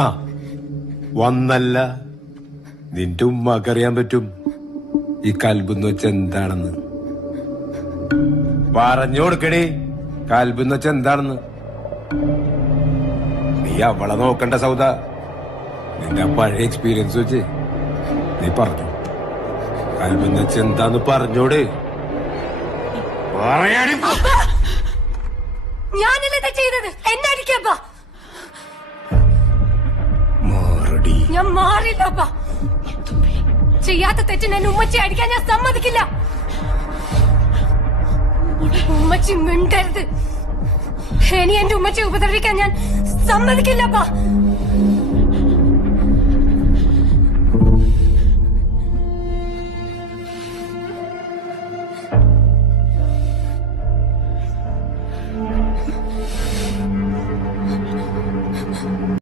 ആ വന്നല്ല നിന്റെ ഉമ്മക്കറിയാൻ പറ്റും ഈ കൽബെന്ന് വെച്ച എന്താണെന്ന്. പറഞ്ഞു കൊടുക്കണേ കൽബെന്ന് വെച്ച എന്താണെന്ന്. നീ അവളെ നോക്കണ്ട സൗദ. നിന്റെ പഴയ എക്സ്പീരിയൻസ് വെച്ച് നീ പറഞ്ഞു കൽബെന്ന് വെച്ച എന്താന്ന് പറഞ്ഞോട്. ഞാനല്ലേ ചെയ്തത്, എന്നടിക്കപ്പാ. ഞാൻ മാറില്ലപ്പാ. ചെയ്യാത്ത തെറ്റിന് എന്നെ ഉമ്മച്ചി അടിക്കാൻ ഞാൻ സമ്മതിക്കില്ല. ഉമ്മച്ചി മിണ്ടരുത്. ഇനി എന്റെ ഉമ്മച്ചി ഉപദ്രവിക്കാൻ ഞാൻ സമ്മതിക്കില്ലപ്പാ.